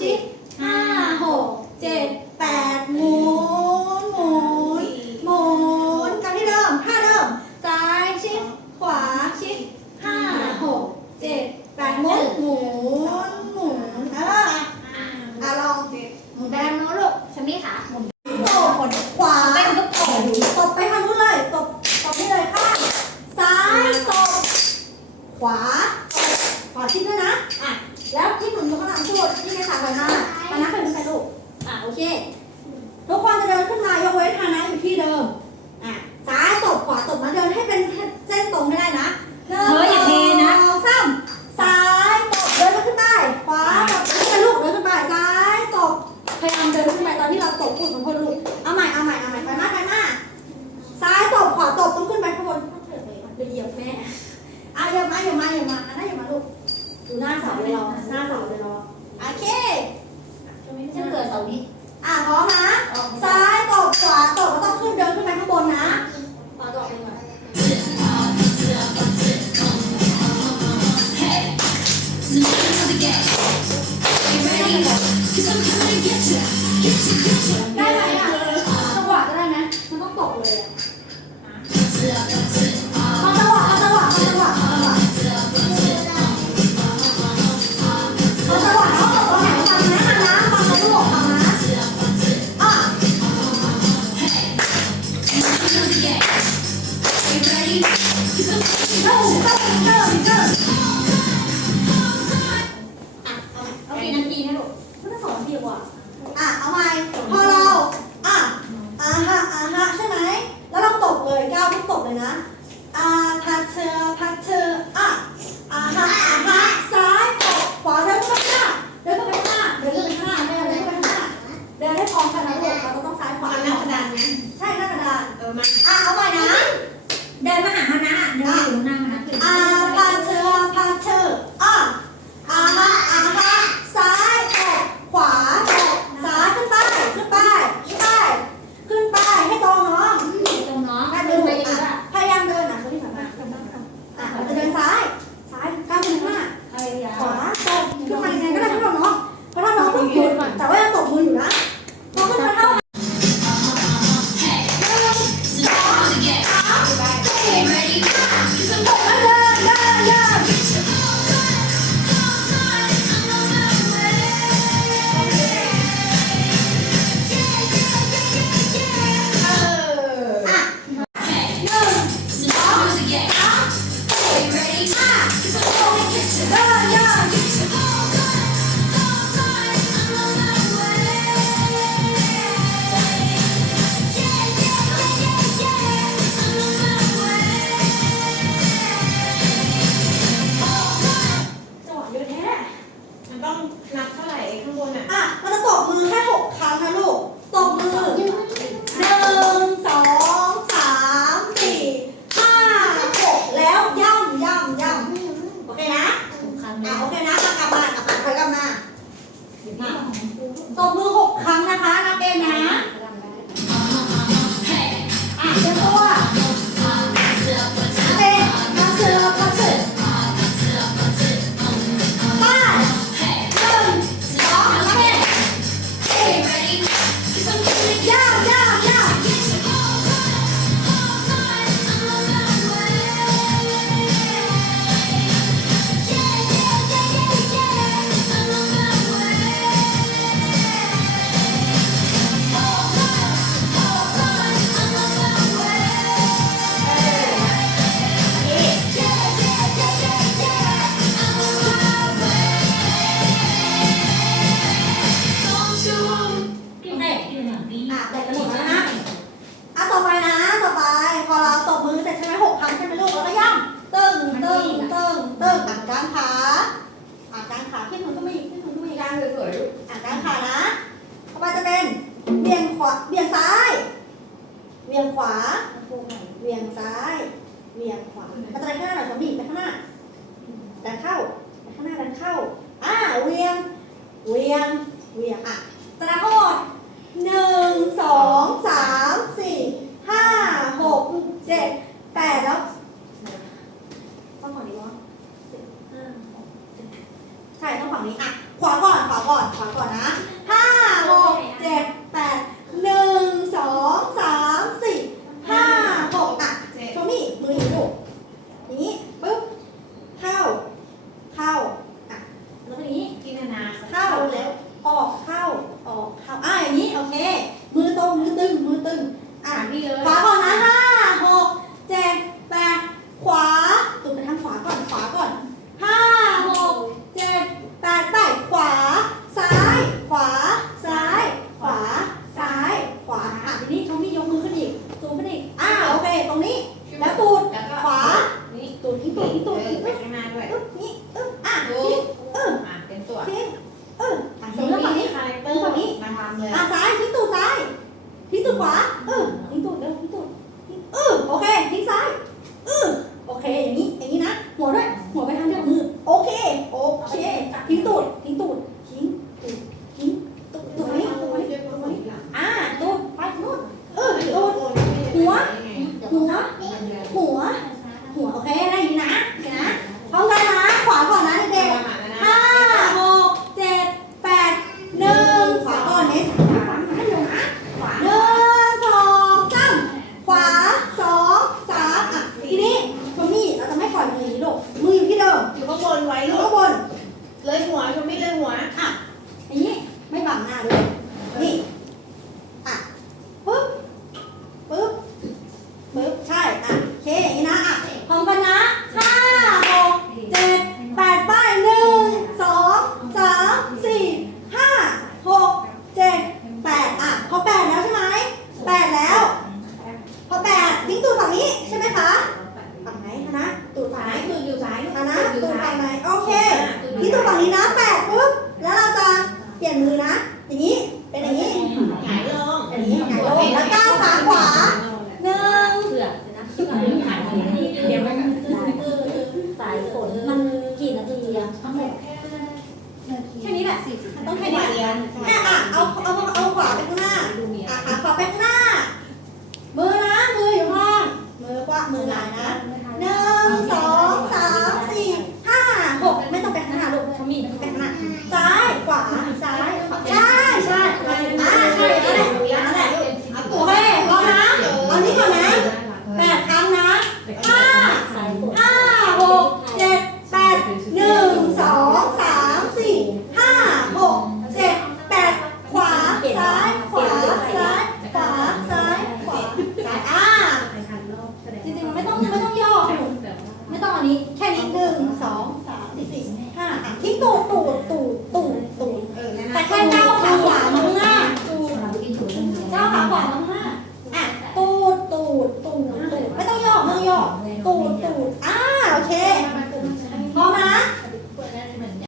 七 โอเค ทุกคนจะเดินขึ้นมายกเว้นฮานะอยู่ที่เดิม ซ้ายเวียงขวามาตราข้างหน้าหน่อยสมิไปข้างหน้าดันเข้าไปข้างหน้าดันเข้าอ่าเวียงเวียงเวียงอะตระข้อหนึ่งสองสามสี่ห้าหกเจ็ดแปดแล้วต้องฝั่งนี้วะใช่ต้องฝั่งนี้อะขวาก่อนขวาก่อนขวาก่อน Tôi 动 ที่ตัวฝั่งนี้นะแปะปุ๊บแล้วเราจะเปลี่ยนมือนะ อย่างนี้เป็นอย่างนี้หายลงหายลงแล้วก้าวขาขวาหนึ่งเผือนะเผือกเดี๋ยวมันสายฝนมันกี่นาทีอะแค่นี้แหละต้องแค่นี้แหละ Itu.